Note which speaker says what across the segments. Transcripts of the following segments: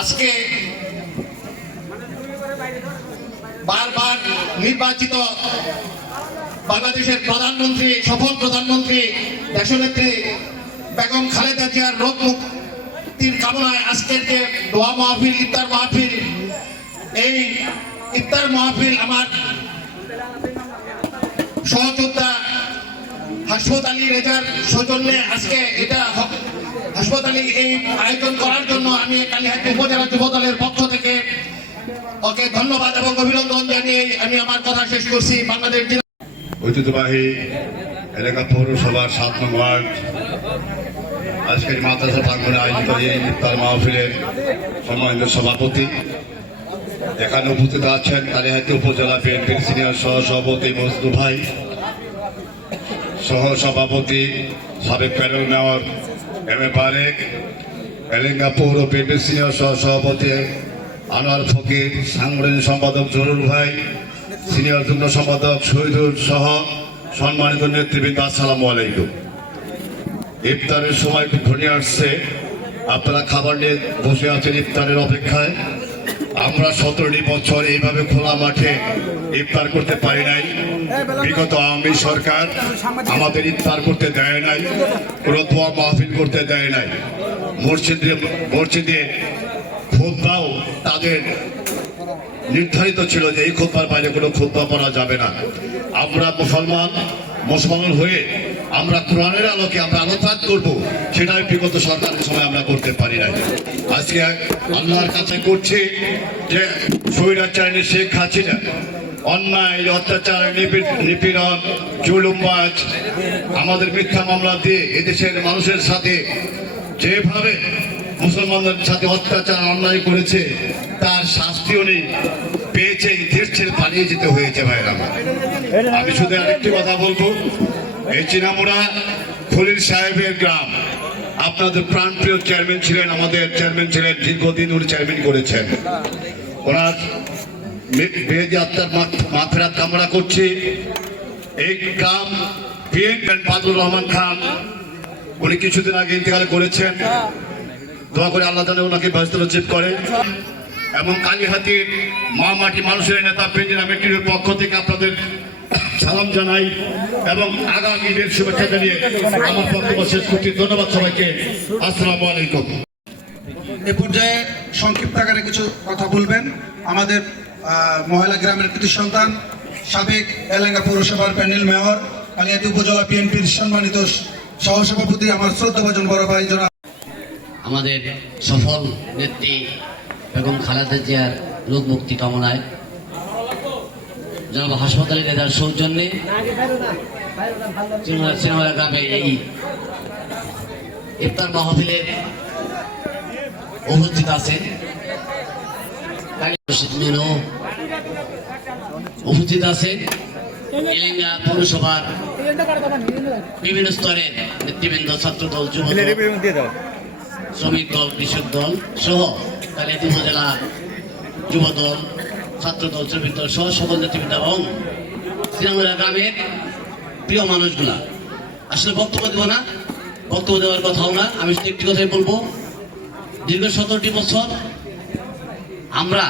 Speaker 1: আজকে বারবার নির্বাচিত বাংলাদেশের প্রধানমন্ত্রী, সফল প্রধানমন্ত্রী, দেশনেত্রী বেগম খালেদা জিয়ার রোগ মুক্তির কামনায় আজকের যে দোয়া মাহফিল, ইফতার মাহফিল। এই ইফতার মাহফিল আমার সহযোদ্ধা হাসপাত আলী রেজার সৌজন্যে আজকে এটা হ- হাসপাত আলী এই আয়োজন করার জন্য আমি কালীহাটি উপজেলা যুব দলের পক্ষ থেকে ওকে ধন্যবাদ এবং অভিনন্দন জানিয়ে আমি আমার কথা শেষ করছি। বাংলাদেশ
Speaker 2: ঐতিহ্যবাহী এলাকা পৌরসভার সাত নং ওয়ার্ড। আজকের মাদ্রাসা প্রাঙ্গনে আয়োজিত এই ইফতার মাহফিলের সম্মানিত সভাপতি। এখানে উপস্থিত আছেন কালীহাতি উপজেলা বিএনপির সিনিয়র সহ সভাপতি মজদু ভাই সহ সভাপতি সাবেক panel mayor M A Parek Elenga পৌর বিএনপির সিনিয়র সহ সভাপতি আনোয়ার ফকির, সাংগঠনিক সম্পাদক জরুর ভাই, সিনিয়র যুগ্ম সম্পাদক শহীদুল সহ সম্মানিত নেতৃবৃন্দ, আসসালামু আলাইকুম। ইফতারের সময় ঘনিয়ে আসছে। আপনারা খাবার নিয়ে বসে আছেন ইফতারের অপেক্ষায়। আমরা সতেরোটি বছর এইভাবে খোলা মাঠে ইফতার করতে পারি নাই। বিগত আওয়ামী সরকার আমাদের ইফতার করতে দেয় নাই কোনো মাহফিল করতে দেয় নাই। মসজিদে মসজিদে খোদ্দাও তাদের নির্ধারিত ছিল যে এই খোদ্বার বাইরে কোনো খোদ্া পড়া যাবে না। আমরা মুসলমান মুসলমান হয়ে আমরা কোরআনের আলোকে আমরা আলোচনা করব সেটা বিগত সরকারের সময় আমরা করতে পারি না আজকে আল্লাহর কাছে করছি যে স্বৈরাচারী শেখ হাসিনা অন্যায়, অত্যাচার নিপী- নিপীড়ন জুলুমবাজ আমাদের মিথ্যা মামলা দিয়ে এদেশের মানুষের সাথে যেভাবে মুসলমানদের সাথে অত্যাচার, অন্যায় করেছে, তার শাস্তিও নেই। পেয়েছে ছেড়ে পালিয়ে যেতে হয়েছে ভাইরা। আমি শুধু আরেকটি কথা বলব। এই চিনামুড়া খলিল সাহেবের গ্রাম। আপনাদের প্রাণপ্রিয় চেয়ারম্যান ছিলেন, আমাদের চেয়ারম্যান ছিলেন, দীর্ঘদিন উনি চেয়ারম্যান করেছেন। ওনার বেহেদি আত্মার মাথেরাত কামনা করছি। এই গ্রাম বিএনপি বাদুর রহমান খান, উনি কিছুদিন আগে ইন্তেকাল করেছেন। দোয়া করে আল্লাহ তালা ওনাকে ব্যস্ত নসিব করে এবং কালীহাতির মা মাটি মানুষের নেতা পেঞ্জিনা মেট্রির পক্ষ থেকে আপনাদের সালাম জানাই এবং আগামী ঈদের শুভেচ্ছা জানিয়ে আমার বক্তব্য শেষ করছি। ধন্যবাদ সবাইকে। আসসালামু আলাইকুম।
Speaker 3: এ পর্যায়ে সংক্ষিপ্ত আকারে কিছু কথা বলবেন। আমাদের মহিলা গ্রামের কৃতি সন্তান, সাবেক এলাকা পৌরসভার প্যানেল মেয়র, কালিয়াতি উপজেলা বিএনপির সম্মানিত সহসভাপতি, আমার শ্রদ্ধাভাজন বড় ভাই
Speaker 4: আমাদের সফল নেত্রী বেগম খালেদা জিয়ার রোগ মুক্তি কামনায় জনাব হাসপাতালে নেতার সৌজন্যে চিনমরা গ্রামে এই ইফতার মাহফিলের উপস্থিত আছে। উপস্থিত আছে এলেঙ্গা পৌরসভার বিভিন্ন স্তরের নেতৃবৃন্দ ছাত্রদল যুব শ্রমিক দল কৃষক দল সহ কালিয়াতি উপজেলা যুব দল ছাত্র দল শ্রমিক দল সহ সকল নেতৃবৃন্দ এবং শ্রীরামুরা গ্রামের প্রিয় মানুষগুলা। আসলে বক্তব্য দেবো না। বক্তব্য দেওয়ার কথাও না আমি একটি কথাই বলব। দীর্ঘ সতেরোটি বছর আমরা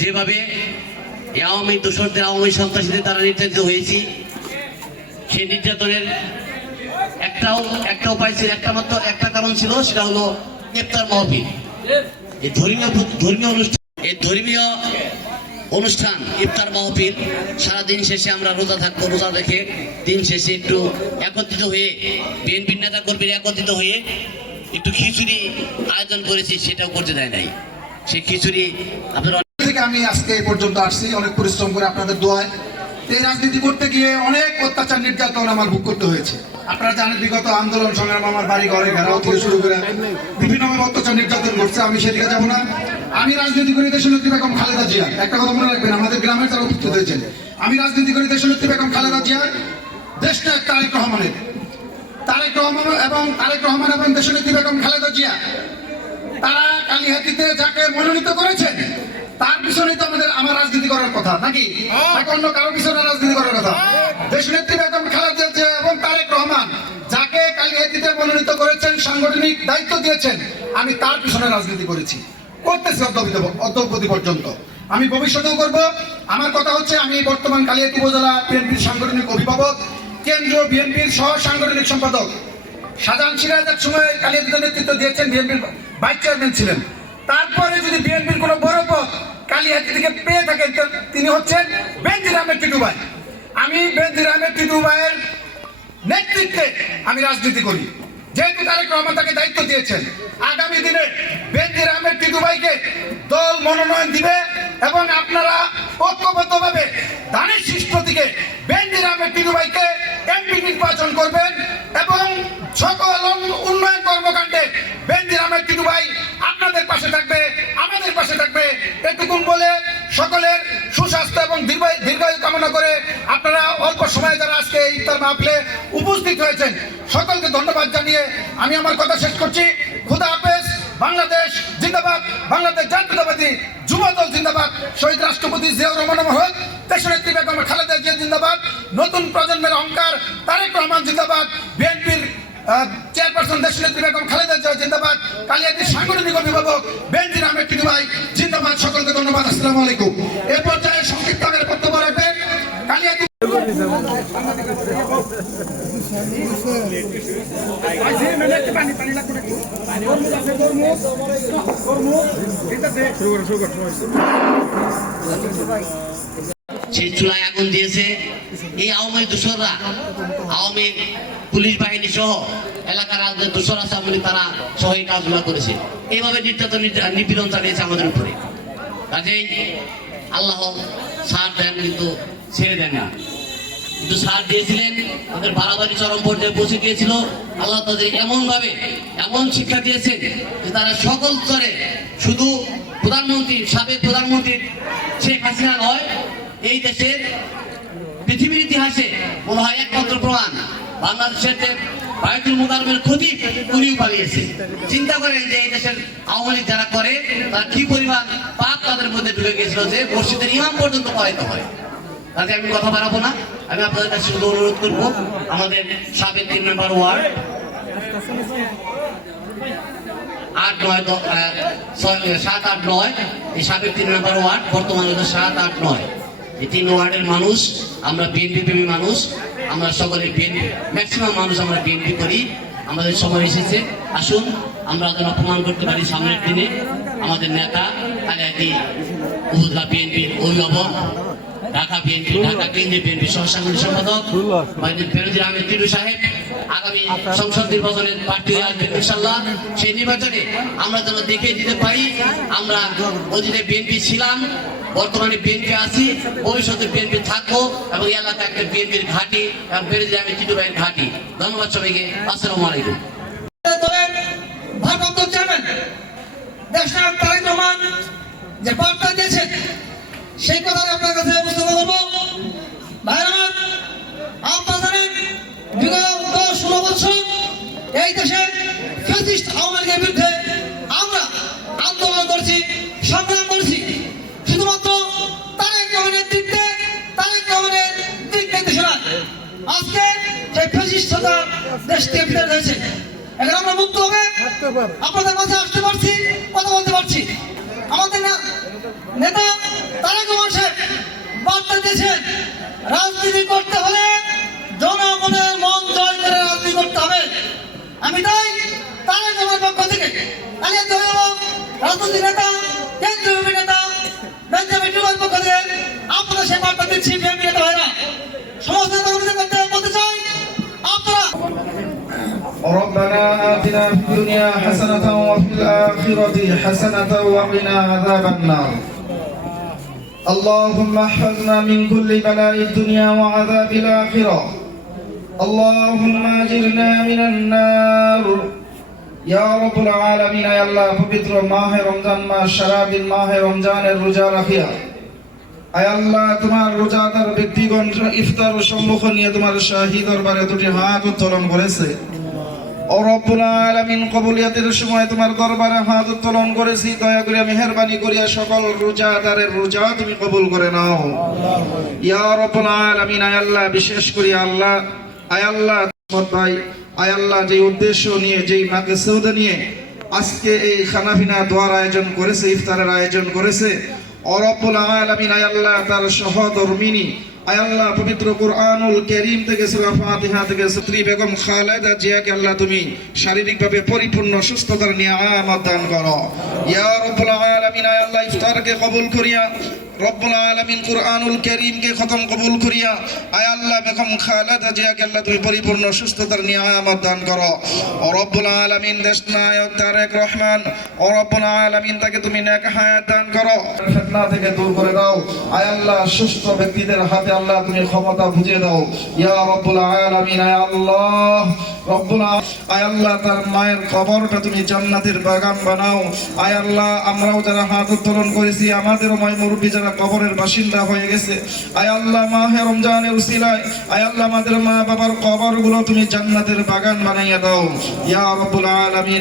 Speaker 4: যেভাবে আওয়ামী দোসরদের আওয়ামী সন্ত্রাসীদের দ্বারা নির্যাতিত হয়েছি, সেই নির্যাতনের একটাও, একটা উপায় ছিল, একটা মাত্র, একটা কারণ ছিল, সেটা হলো ইফতার মাহফিল। এই ধর্মীয় ধর্মীয় অনুষ্ঠান, এই ধর্মীয় অনুষ্ঠান ইফতার মাহফিল, সারাদিন শেষে আমরা রোজা থাকব, রোজা রেখে দিন শেষে একটু একত্রিত হয়ে, বিএনপির নেতা কর্মীরা একত্রিত হয়ে একটু খিচুড়ি আয়োজন করেছি, সেটাও করতে দেয় নাই। সেই খিচুড়ি আপনারা
Speaker 3: থেকে আমি আজকে এই পর্যন্ত আসছি। অনেক পরিশ্রম করে আপনাদের দোয়ায়। এই রাজনীতি করতে গিয়ে অনেক অত্যাচার নির্যাতন আমার ভোগ করতে হয়েছে। আপনারা জানেন বিগত আন্দোলন সংগ্রাম আমার বাড়ি, ঘরে ঘেরাও থেকে শুরু করে বিভিন্নভাবে অত্যাচার নির্যাতন করছে। আমি সেদিকে যাব না। আমি রাজনীতি করি দেশনেত্রী বেগম খালেদা জিয়া। একটা কথা মনে রাখবেন, আমাদের গ্রামের যারা উপস্থিত হয়েছেন, আমি রাজনীতি করি দেশনেত্রী বেগম খালেদা জিয়া। দেশটা তারেক রহমানের। তারেক রহমান এবং তারেক রহমান এবং দেশনেত্রী বেগম খালেদা জিয়া। তারা কালীহাতিতে যাকে মনোনীত করেছেন তার পিছনেই তো আমাদের আমার রাজনীতি করার কথা নাকি? নাকি অন্য কারও পিছনে রাজনীতি করার কথা? দেশ নেত্রী বেগম খালেদা জিয়া এবং তারেক রহমান যাকে কালিহাতিতে মনোনীত করেছেন সাংগঠনিক দায়িত্ব দিয়েছেন আমি তার পিছনে রাজনীতি করেছি। করতেছি অদ্যবধি পর্যন্ত। আমি ভবিষ্যতেও করব। আমার কথা হচ্ছে আমি বর্তমান কালিয়াতি উপজেলা বিএনপির সাংগঠনিক অভিভাবক কেন্দ্রীয় বিএনপির সহ সাংগঠনিক সম্পাদক। সাজান সিরাজ এক সময় কালিয়াতিতে নেতৃত্ব দিয়েছেন বিএনপির ভাইস চেয়ারম্যান ছিলেন। তারপরে যদি বিএনপির কোনো বড় পদ কালিয়াতি থেকে পেয়ে থাকেন তিনি হচ্ছেন বেনজির আহমেদ টিটু ভাই। আমি বেনজির আহমেদ টিটু ভাইয়ের নেতৃত্বে আমি রাজনীতি করি। যেহেতু তারেক রহমান তাকে দায়িত্ব দিয়েছেন, আগামী দিনে বেনজির আহমেদ টিটু দল মনোনয়ন দিবে এবং আপনারা ঐক্যবদ্ধভাবে দানের সৃষ্ট থেকে বেনজির আহমেদ ভাইকে এমপি নির্বাচন করবেন এবং সকল উন্নয়ন কর্মকাণ্ডে বেনজির আহমেদ ভাই আপনাদের পাশে থাকবে, আমাদের পাশে থাকবে। এটুকুন বলে সকলের সুস্বাস্থ্য এবং দীর্ঘায়ু কামনা করে আপনারা অল্প সময়ে যারা আজকে ইফতার মাহফিলে উপস্থিত হয়েছেন, সকলকে ধন্যবাদ জানিয়ে আমি আমার কথা শেষ করছি। খুদা হাফেজ, বাংলাদেশ জিন্দাবাদ, বাংলাদেশ জাতীয়তাবাদী যুব দল জিন্দাবাদ। শহীদ রাষ্ট্রপতি জিয়াউর রহমান মহল দেশনেত্রী বেগম খালেদা জিয়া জিন্দাবাদ, নতুন প্রজন্মের অহংকার, তারেক রহমান জিন্দাবাদ, বিএনপির চেয়ারপারসন দেশনেত্রী বেগম খালেদা জিয়া জিন্দাবাদ, কালিয়াতি সাংগঠনিক অভিভাবক বেনজির আহমেদ টিটু ভাই জিন্দাবাদ, সকলকে ধন্যবাদ, আসসালামু আলাইকুম। এ পর্যায়ে সংক্ষিপ্ত বক্তব্য রাখবেন কালিয়াতি
Speaker 4: সেই চুলায় আগুন দিয়েছে এই আওয়ামী দূষররা। আওয়ামী পুলিশ বাহিনী সহ এলাকার দূষর আছে আমলি তারা সহ এই কাজগুলো করেছে। এইভাবে নির্যাতন নির্যা- নিপীড়ন চালিয়েছে আমাদের উপরে। কাজেই আল্লাহ সার দেন কিন্তু ছেড়ে দেন না। কিন্তু সার দিয়েছিলেন তাদের বাড়াবাড়ি চরম পর্যায়ে পৌঁছে গিয়েছিল। আল্লাহ তাদের এমন ভাবে এমন শিক্ষা দিয়েছেন যে তারা সকল স্তরে শুধু প্রধানমন্ত্রী, সাবেক প্রধানমন্ত্রী শেখ হাসিনা নয়, এই দেশের পৃথিবীর ইতিহাসে মনে হয় একমাত্র প্রমাণ। বাংলাদেশের যে বায়তুল মুকারমের ক্ষতি, উনিও পালিয়েছে। চিন্তা করেন যে এই দেশের আওয়ামী লীগ যারা করে, তার কি পরিমাণ পাপ তাদের মধ্যে ঢুকে গিয়েছিল যে মসজিদের ইমাম পর্যন্ত পড়াইতে হয়। তাতে আমি কথা বাড়াবো না। আমি আপনাদের কাছে শুধু অনুরোধ করব, আমাদের সাবেক তিন নম্বর ওয়ার্ড, আট নয় সাত আট নয়, এই সাবেক তিন ওয়ার্ড, বর্তমানে সাত আট নয়। এই তিন ওয়ার্ডের মানুষ, আমরা মানুষ, আমরা বিএনপি ম্যাক্সিমাম মানুষ আমরা বিএনপি করি। আমাদের সময় এসেছে। আসুন, আমরা যেন প্রমাণ করতে পারি সামনের দিনে আমাদের নেতা উপজেলা বিএনপির অভিভাবক। ঢাকা বিএনপি, ঢাকা কেন্দ্রীয় বিএনপি সহসাংগঠনিক সম্পাদক ফেরুদ্দিন আহমেদ টিটু সাহেব, আগামী সংসদ নির্বাচনের প্রার্থী ইনশাল্লাহ সেই নির্বাচনে আমরা যেন দেখে দিতে পারি, আমরা অতীতে বিএনপি ছিলাম, বর্তমানে বিএনপি আছি, ভবিষ্যতে বিএনপি থাকব এবং এলাকা একটা বিএনপির ঘাঁটি এবং ফেরুদ্দিন আহমেদ টিটু ভাইয়ের ঘাঁটি। ধন্যবাদ সবাইকে, আসসালামু আলাইকুম।
Speaker 5: ভারপ্রাপ্ত চেয়ারম্যান দেশনায়ক তারেক রহমান যে বার্তা দিয়েছেন সেই কথা আমি আপনার কাছে উপস্থাপন করব ভাই আমার আপনারা জানেন বিগত দশ ষোলো বছর এই দেশে ফ্যাসিস্ট আওয়ামী লীগের বিরুদ্ধে আমরা আন্দোলন করছি সংগ্রাম করছি। শুধুমাত্র তারেক রহমানের নেতৃত্বে তারেক রহমানের দিক নির্দেশনা আজকে সেই ফ্যাসিস্ট সরকার দেশ থেকে বিদায় হয়েছে এখন আমরা মুক্ত হবে। আপনাদের মাঝে আসতে পারছি কথা বলতে পারছি। আমাদের নেতা তারেক সাহেব। বার্তা দিয়েছেন, রাজনীতি করতে হলে জনগণের মন জয় করে রাজনীতি করতে হবে। আমি তাই তারেক রহমানের পক্ষ থেকে আলিয়া রাজনৈতিক নেতা কেন্দ্রীয় নেতা, বেঞ্জামিন পক্ষ থেকে আপনারা সেই বার্তা দিচ্ছি, বিএনপি নেতা ভাইরা। সমস্ত
Speaker 6: ربنا آتنا في الدنيا حسنة وفي الآخرة حسنة وقنا عذاب النار اللهم احفظنا من كل بلاء الدنيا وعذاب الآخرة اللهم أجرنا من النار يا رب العالمين يا الله পবিত্র মাহে রমজান মাস সারাদিন মাহে রমজানের রোজা রাখিয়া আয় আল্লাহ তোমার রোজাদার ব্যক্তিগণ ইফতার সম্মুখ নিয়ে তোমার শাহী দরবারে দুটি হাত উত্তোলন করেছে সময় তোমার দরবারে হাত উত্তোলন করেছি। দয়া করে মেহেরবানি করিয়া সকল রোজা তুমি নাও। ইয়া বিশেষ করে আল্লাহ, আয় আল্লাহ ভাই, আয় আল্লাহ যে উদ্দেশ্য নিয়ে, যেই মাকে সৌদা নিয়ে আজকে এই খানাফিনা দোয়ার আয়োজন করেছে, ইফতারের আয়োজন করেছে অরব্বুল আলামিন, আয় আল্লাহ, তার সহধর্মিনী আয় আল্লাহ পবিত্র কোরআনুল করিম থেকে সুরা ফাতিহা থেকে স্ত্রী বেগম খালেদা জিয়াকে আল্লাহ তুমি শারীরিকভাবে পরিপূর্ণ সুস্থতার নিয়ামত দান করো। ইয়া রব্বুল আলামিন, আয় আল্লাহ ইফতারকে কবুল করিয়া রব্বুল আলামিন কুরআনুল কারীমকে খতম কবুল করিয়া, আয় আল্লাহ বেগম খালেদা জিয়াকে আল্লাহ তুমি পরিপূর্ণ সুস্থতার নিয়ামত দান করো। রব্বুল আলামিন দেশ নায়ক তারেক রহমান রব্বুল আলামিন তাকে তুমি নেক হায়াত দান করো। ফিতনা থেকে দূর করে দাও। আয় আল্লাহ সুস্থ ব্যক্তিদের হাতে আল্লাহ তুমি ক্ষমতা বুঝিয়ে দাও। ইয়া রব্বুল আলামিন, আয় আল্লাহ জান্নাতের বাগান বানাইয়া দাও। ইয়া রব্বুল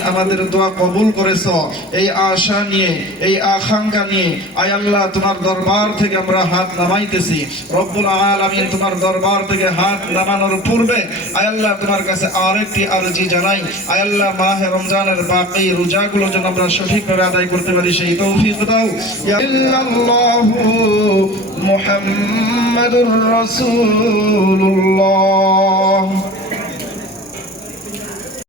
Speaker 6: আমাদের দোয়া কবুল করেছ। এই আশা নিয়ে, এই আকাঙ্ক্ষা নিয়ে, আয় আল্লাহ, তোমার দরবার থেকে আমরা হাত নামাইতেছি। রব্বুল আলামিন, তোমার দরবার থেকে হাত নামানোর পূর্বে, আয় আল্লাহ, তোমার কাছে আরেকটি আরজি জানাই, আয় আল্লাহ মাহে রমজানের বাকি রোজাগুলো যেন আমরা সঠিকভাবে আদায় করতে পারি, সেই তৌফিক দাও। মুহাম্মাদুর রাসূলুল্লাহ।